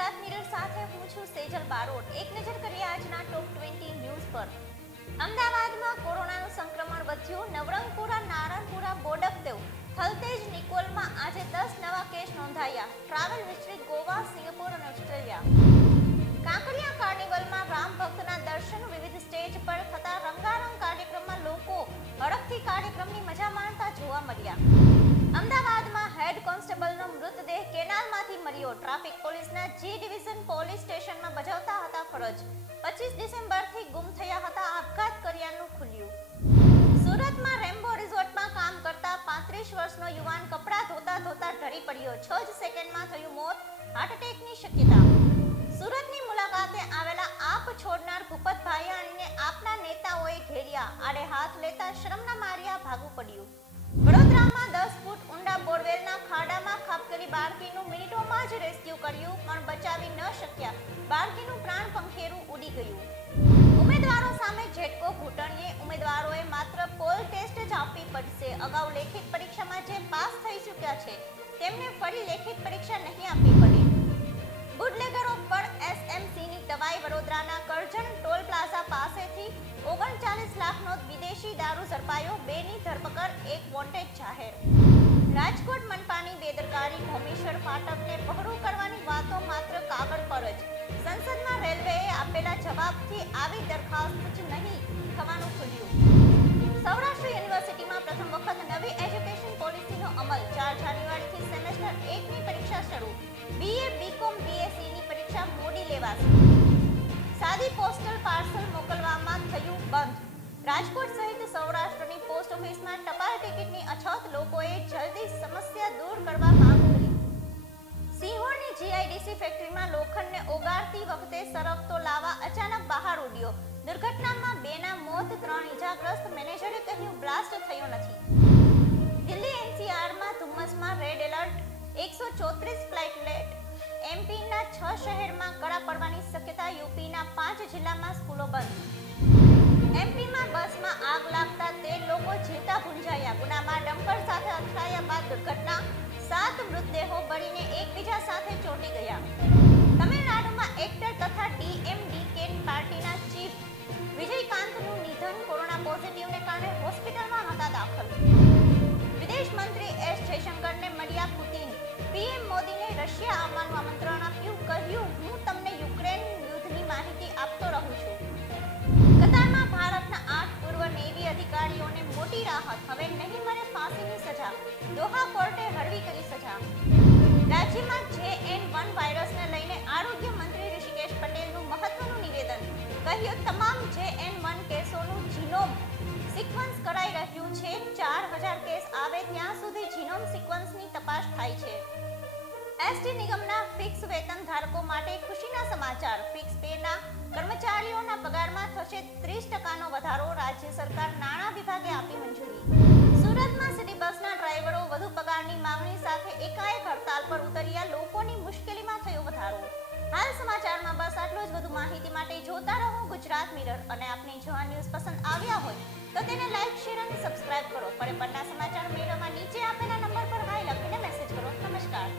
Gujarat mirror સાથે હું છું સેજલ બારોટ। એક નજર કરીએ આજના ટોપ 20 ન્યૂઝ પર। અમદાવાદમાં કોરોનાનું સંક્રમણ વધ્યું। નવરંગપુરા, નારણપુરા, બોડકદેવ, થલતેજ, નિકોલમાં આજે 10 નવા કેસ નોંધાયા। ટ્રાવેલ હિસ્ટ્રી ગોવા, સિંગાપોર અને ઓસ્ટ્રેલિયા। કાંકરિયા કાર્નિવલમાં રામ ભક્તના દર્શન। વિવિધ સ્ટેજ પર થતા રંગારંગ કાર્યક્રમમાં લોકો હડકથી કાર્યક્રમની મજા માણતા જોવા મળ્યા। અમદાવાદમાં હેડ કોન્સ્ટેબલનો મૃતદેહ કેનાલમાંથી મળ્યો। ટ્રાફિક પોલીસના જી ડિવિઝન પોલીસ સ્ટેશનમાં બજાવતા હતા ફરજ। 25 ડિસેમ્બરથી ગુમ થયા હતા। આપઘાત કર્યાનું ખુલ્યું। સુરતમાં રેમ્બો રિઝોર્ટમાં કામ કરતા 35 વર્ષનો યુવાન કપડાં ધોતા ધોતા ઢળી પડ્યો। 6 જ સેકન્ડમાં થયું મોત। હાર્ટ એટેકની શક્યતા। સુરતની મુલાકાતે આવેલા આપ છોડનાર ભૂપત ભાયાણીને આપના નેતાઓએ ઘેર્યા। આડે હાથ લેતા શરમના માર્યા ભાગવું પડ્યું। વડોદરામાં 10 ફૂટ ઊંડા બોરવેલના ખાડામાં ખાબકેલી બાળકીનું મિનિટોમાં જ રેસ્ક્યુ કર્યું, પણ બચાવી ન શક્યા। બાળકીનું પ્રાણ પંખેરું ઉડી ગયું। ઉમેદવારો સામે ઝેટકો ઘૂંટણીએ। ઉમેદવારોએ માત્ર પોલ ટેસ્ટ જ આપવી પડશે। અગાઉ લેખિત પરીક્ષામાં જે પાસ થઈ ચૂક્યા છે તેમને ફરી લેખિત પરીક્ષા નહીં આપવી પડે। બુટલેગરો પર એસએમસીની દવાઈ। વડોદરાના કરજણ ટોલ પ્લાઝા પાસેથી 39 લાખનો વિદેશી દારૂ ઝડપાયો। 2ની ધરપકડ, 1 વોન્ટેડ જાહેર। રાજકોટ મનપાની બેદરકારી। ભૂમિશ્વર ફાટકને પહોળું કરવાની વાતો માત્ર કાગળ પર જ। સંસદમાં રેલવેએ આપેલા જવાબથી આવી દરખાસ્ત જ નહીં થવાનું ખુલ્યું। સૌરાષ્ટ્ર યુનિવર્સિટીમાં પ્રથમ વખત નવી એજ્યુકેશન પોલિસીનો અમલ। 4 જાન્યુઆરીથી સેમેસ્ટર 1ની પરીક્ષા શરૂ। બીએ, બીકોમ, બીએસસીની પરીક્ષા મોડી લેવાશે। સાદી પોસ્ટલ પાર્સલ મોકલવામાં થયું બંધ। રાજકોટ સહિત સૌરાષ્ટ્રની પોસ્ટ ઓફિસમાં ટપાલ ટિકિટની અછત। લોકોએ જલ્દી સમસ્યા દૂર કરવા માંગ કરી। સિંહોરની જીઆઈડીસી ફેક્ટરીમાં લોખંડને ઓગાળતી વખતે સરકતો લાવા અચાનક બહાર ઉડ્યો। દુર્ઘટનામાં 2ના મોત, 3 ઇજાગ્રસ્ત। મેનેજરે કહ્યું બ્લાસ્ટ થયો નથી। દિલ્હી એનસીઆરમાં ધુમ્મસમાં રેડ એલર્ટ। 134 flight late. એમપીના 6 શહેરમાં કરા પડવાની શક્યતા। યુપીના 5 જિલ્લામાં સ્કૂલો બંધ। એમપીમાં બસમાં આગ લાગતા 13 લોકો જીવતા ભૂંજાયા। ગુનામાં ડમ્પર સાથે અથડાયા બાદ દુર્ઘટના। 7 મૃતદેહો બળીને એકબીજા સાથે ચોંટી ગયા। તમિલનાડુમાં એક્ટર તથા ડીએમડીકે પાર્ટીના ચીફ વિજયકાંતનું નિધન। કોરોના પોઝિટિવને કારણે હોસ્પિટલમાં હતા દાખલ। વિદેશ મંત્રી એસ જયશંકરને મળ્યા પુતિન। પીએમ મોદીને રશિયા આવવાનું આમંત્રણ આપ્યું। કહ્યું, હું તમને યુક્રેન યુદ્ધની માહિતી આપતો રહું છું। કતારમાં ભારતના 8 પૂર્વ નેવી અધિકારીઓને મોટી રાહત। હવે નહીં મળે ફાંસીની સજા। દોહા કોર્ટે હળવી કરી સજા। રાજ્યમાં JN1 વાયરસને લઈને આરોગ્ય મંત્રી ઋષિકેશ પટેલનું મહત્વનું નિવેદન। કહ્યું, તમામ JN1 કેસોનું જીનોમ સિક્વન્સ કરાઈ રહ્યું છે। 4000 કેસ આવે ત્યાં સુધી જીનોમ સિક્વન્સની તપાસ થાય છે। એસટી નિગમના ફિક્સ વેતન ધારકો માટે ખુશીના સમાચાર। ફિક્સ પેના કર્મચારીઓના પગારમાં થશે 30%નો વધારો। રાજ્ય સરકાર નાણાં વિભાગે આપી મંજૂરી। સુરતમાં સિટી બસના ડ્રાઈવરો વધુ પગારની માંગણી સાથે એકાએક હડતાલ પર ઉતર્યા। લોકોની મુશ્કેલીમાં થયો વધારો। હાલ સમાચારમાં બસ આટલું જ। વધુ માહિતી માટે જોતા રહો ગુજરાત મિરર। અને આપને જો આ ન્યૂઝ પસંદ આવ્યા હોય તો તેને લાઈક, શેર અને સબસ્ક્રાઇબ કરો। પળે પળના સમાચાર મેળવવા નીચે આપેલા નંબર પર હાય લખીને મેસેજ કરો। નમસ્કાર।